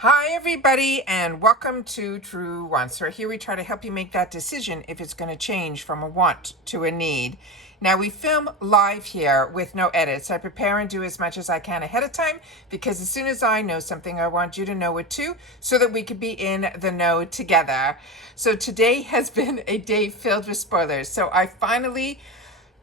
Hi everybody and welcome to Truewants. So here we try to help you make that decision if it's going to change from a want to a need. Now we film live here with no edits. I prepare and do as much as I can ahead of time because as soon as I know something, I want you to know it too so that we could be in the know together. So today has been a day filled with spoilers. So I finally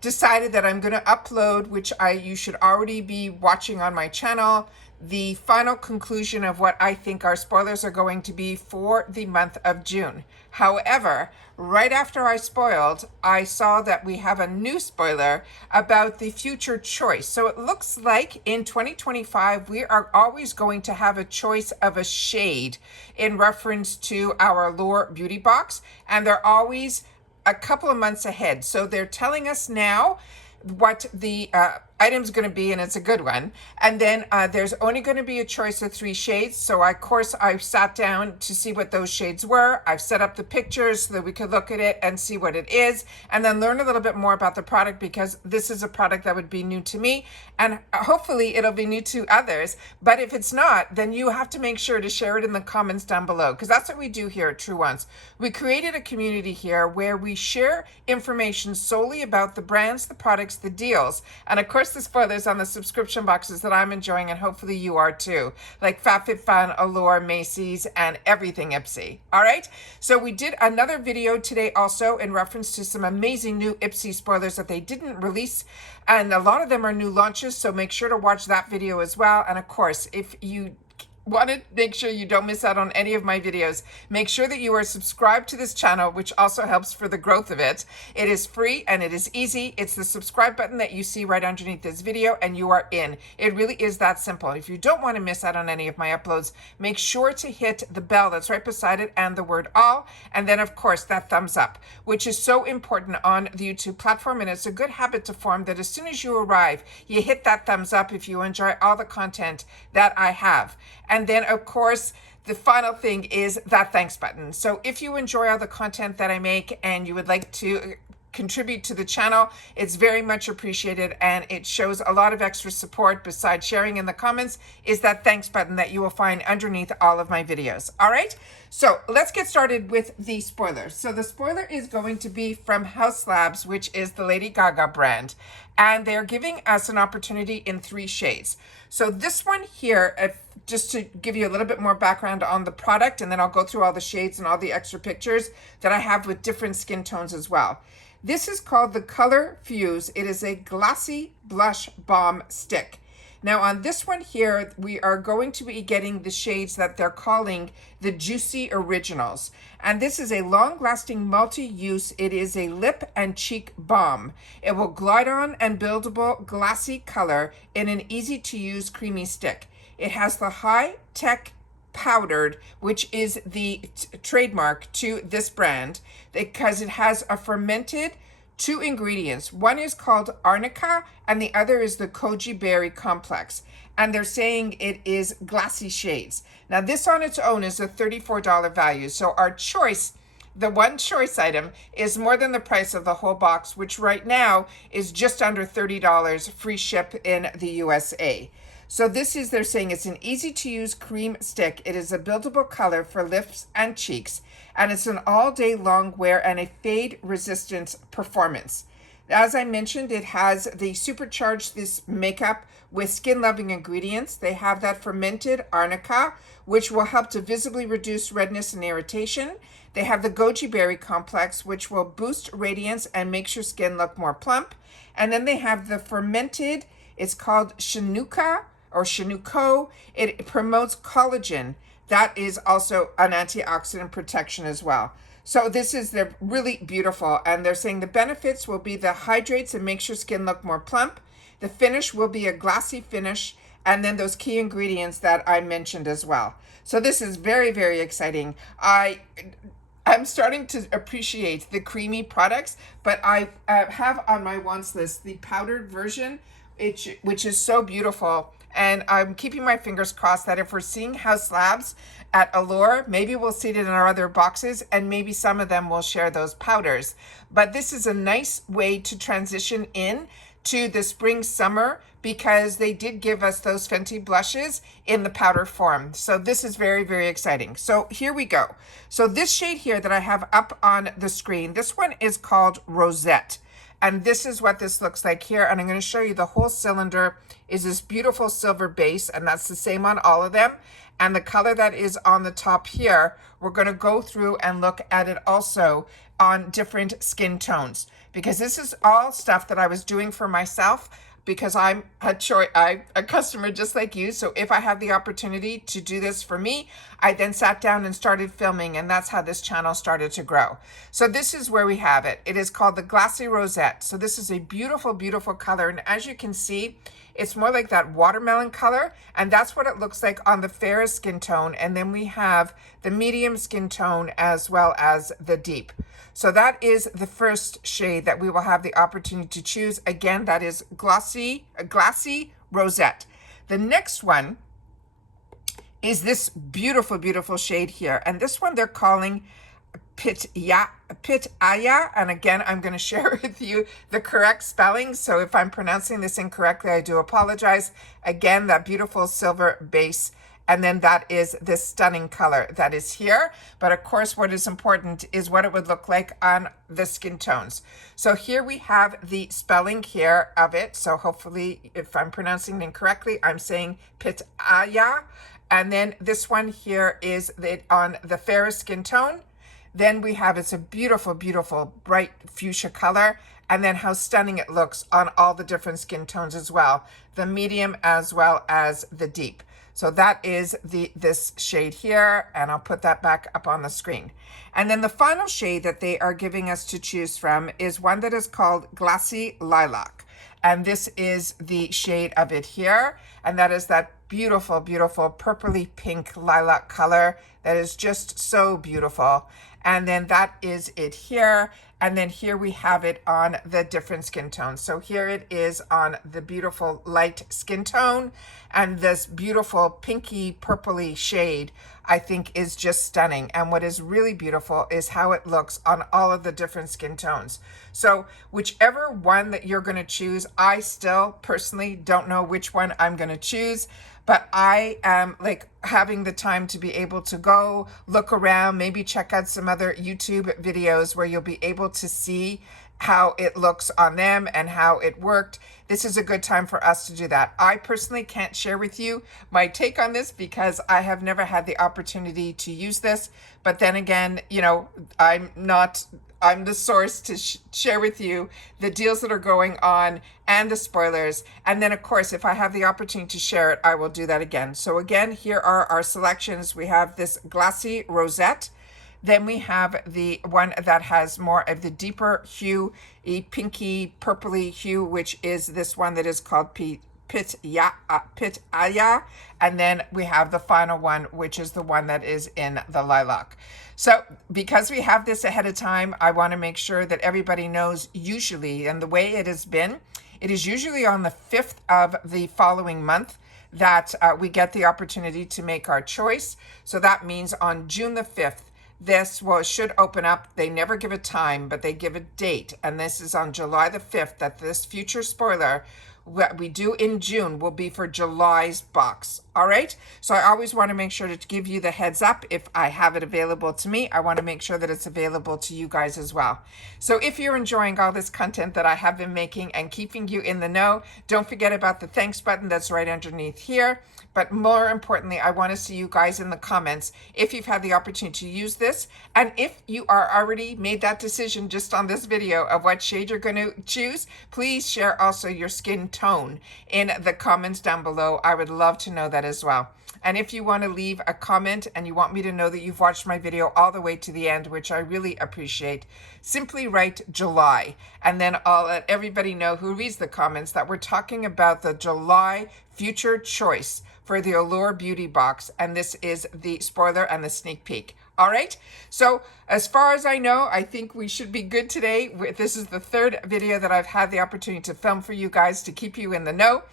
decided that I'm going to upload, which you should already be watching on my channel, the final conclusion of what I think our spoilers are going to be for the month of June. However, right after I spoiled, I saw that we have a new spoiler about the future choice. So it looks like in 2025, we are always going to have a choice of a shade in reference to our Allure beauty box, and they're always a couple of months ahead. So they're telling us now what the item's going to be, and it's a good one. And then there's only going to be a choice of 3 shades. So of course I sat down to see what those shades were. I've set up the pictures so that we could look at it and see what it is, and then learn a little bit more about the product, because this is a product that would be new to me, and hopefully it'll be new to others. But if it's not, then you have to make sure to share it in the comments down below, because that's what we do here at Truewants. We created a community here where we share information solely about the brands, the products, the deals, and of course the spoilers on the subscription boxes that I'm enjoying, and hopefully you are too, like FabFitFun, Allure, Macy's, and everything Ipsy. All right, so we did another video today also in reference to some amazing new Ipsy spoilers that they didn't release, and a lot of them are new launches, so make sure to watch that video as well. And of course, if you want to make sure you don't miss out on any of my videos, make sure that you are subscribed to this channel, which also helps for the growth of it. It is free and it is easy. It's the subscribe button that you see right underneath this video, and you are in. It really is that simple. If you don't want to miss out on any of my uploads, make sure to hit the bell that's right beside it and the word all, and then of course that thumbs up, which is so important on the YouTube platform. And it's a good habit to form that as soon as you arrive, you hit that thumbs up if you enjoy all the content that I have. And then, of course, the final thing is that thanks button. So if you enjoy all the content that I make and you would like to contribute to the channel, it's very much appreciated, and it shows a lot of extra support besides sharing in the comments, is that thanks button that you will find underneath all of my videos. All right, so let's get started with the spoiler. So the spoiler is going to be from Haus Labs, which is the Lady Gaga brand, and they're giving us an opportunity in 3 shades. So this one here, just to give you a little bit more background on the product, and then I'll go through all the shades and all the extra pictures that I have with different skin tones as well. This is called the Color Fuse. It is a glossy blush balm stick. Now on this one here, we are going to be getting the shades that they're calling the Juicy Originals. And this is a long-lasting multi-use. It is a lip and cheek balm. It will glide on and buildable glossy color in an easy-to-use creamy stick. It has the high-tech powdered, which is the trademark to this brand, because it has a fermented 2 ingredients. One is called arnica and the other is the koji berry complex, and they're saying it is glassy shades. Now this on its own is a $34 value, so our choice, the one choice item, is more than the price of the whole box, which right now is just under $30, free ship in the USA. So this is, they're saying it's an easy to use cream stick. It is a buildable color for lips and cheeks, and it's an all day long wear and a fade resistant performance. As I mentioned, it has, they supercharged this makeup with skin loving ingredients. They have that fermented arnica, which will help to visibly reduce redness and irritation. They have the goji berry complex, which will boost radiance and makes your skin look more plump. And then they have the fermented, it's called Shinuka or Shinuko. It promotes collagen. That is also an antioxidant protection as well. So this is, they're really beautiful, and they're saying the benefits will be the hydrates and makes your skin look more plump. The finish will be a glassy finish, and then those key ingredients that I mentioned as well. So this is very, very exciting. I'm starting to appreciate the creamy products, but I have on my wants list the powdered version, which is so beautiful. And I'm keeping my fingers crossed that if we're seeing Haus Labs at Allure, maybe we'll see it in our other boxes, and maybe some of them will share those powders. But this is a nice way to transition in to the spring summer because they did give us those Fenty blushes in the powder form. So this is very, very exciting. So here we go. So this shade here that I have up on the screen, this one is called Rosette. And this is what this looks like here. And I'm going to show you the whole cylinder is this beautiful silver base, and that's the same on all of them. And the color that is on the top here, we're going to go through and look at it also on different skin tones, because this is all stuff that I was doing for myself, because I'm a customer just like you. So if I have the opportunity to do this for me, I then sat down and started filming, and that's how this channel started to grow. So this is where we have it. It is called the Glassy Rosette. So this is a beautiful, beautiful color. And as you can see, it's more like that watermelon color, and that's what it looks like on the fairest skin tone. And then we have the medium skin tone as well as the deep. So that is the first shade that we will have the opportunity to choose. Again, that is Glassy Rosette. The next one is this beautiful, beautiful shade here. And this one they're calling Pitaya. And again, I'm going to share with you the correct spelling. So if I'm pronouncing this incorrectly, I do apologize. Again, that beautiful silver base. And then that is this stunning color that is here. But of course, what is important is what it would look like on the skin tones. So here we have the spelling here of it. So hopefully, if I'm pronouncing it incorrectly, I'm saying Pitaya. And then this one here is it on the fairest skin tone. Then we have, it's a beautiful, beautiful bright fuchsia color. And then how stunning it looks on all the different skin tones as well. The medium as well as the deep. So that is this shade here, and I'll put that back up on the screen. And then the final shade that they are giving us to choose from is one that is called Glassy Lilac. And this is the shade of it here. And that is that beautiful, beautiful purpley pink lilac color that is just so beautiful. And then that is it here. And then here we have it on the different skin tones. So here it is on the beautiful light skin tone, and this beautiful pinky purpley shade I think is just stunning. And what is really beautiful is how it looks on all of the different skin tones. So whichever one that you're going to choose, I still personally don't know which one I'm going to choose. But I am like having the time to be able to go look around, maybe check out some other YouTube videos where you'll be able to see how it looks on them and how it worked. This is a good time for us to do that. I personally can't share with you my take on this because I have never had the opportunity to use this. But then again, you know, I'm the source to share with you the deals that are going on and the spoilers. And then of course, if I have the opportunity to share it, I will do that again. So again, here are our selections. We have this Glassy Rosette. Then we have the one that has more of the deeper hue, a pinky purpley hue, which is this one that is called Pitaya. And then we have the final one, which is the one that is in the lilac. So because we have this ahead of time, I want to make sure that everybody knows usually, and the way it has been, it is usually on the 5th of the following month that we get the opportunity to make our choice. So that means on June the 5th, this should open up. They never give a time, but they give a date. And this is on July the 5th that this future spoiler, what we do in June, will be for July's box. All right. So I always want to make sure to give you the heads up. If I have it available to me, I want to make sure that it's available to you guys as well. So if you're enjoying all this content that I have been making and keeping you in the know, don't forget about the thanks button that's right underneath here. But more importantly, I want to see you guys in the comments if you've had the opportunity to use this. And if you are already made that decision just on this video of what shade you're going to choose, please share also your skin tone in the comments down below. I would love to know that as well. And if you want to leave a comment and you want me to know that you've watched my video all the way to the end, which I really appreciate, simply write July. And then I'll let everybody know who reads the comments that we're talking about the July future choice for the Allure Beauty Box. And this is the spoiler and the sneak peek. All right. So as far as I know, I think we should be good today. This is the third video that I've had the opportunity to film for you guys to keep you in the know.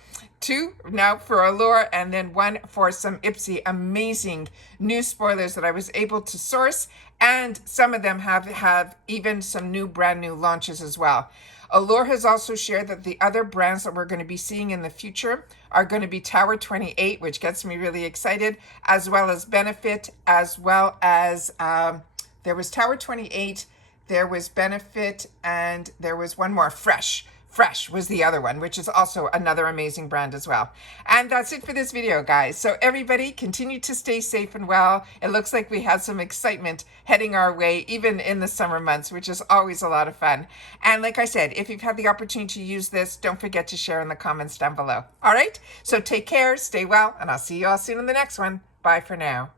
2 now for Allure, and then 1 for some Ipsy amazing new spoilers that I was able to source, and some of them have even some brand new launches as well. Allure has also shared that the other brands that we're going to be seeing in the future are going to be Tower 28, which gets me really excited, as well as Benefit, as well as there was Tower 28, there was Benefit, and there was one more, Fresh. Fresh was the other one, which is also another amazing brand as well. And that's it for this video, guys. So everybody continue to stay safe and well. It looks like we have some excitement heading our way, even in the summer months, which is always a lot of fun. And like I said, if you've had the opportunity to use this, don't forget to share in the comments down below. All right, so take care, stay well, and I'll see you all soon in the next one. Bye for now.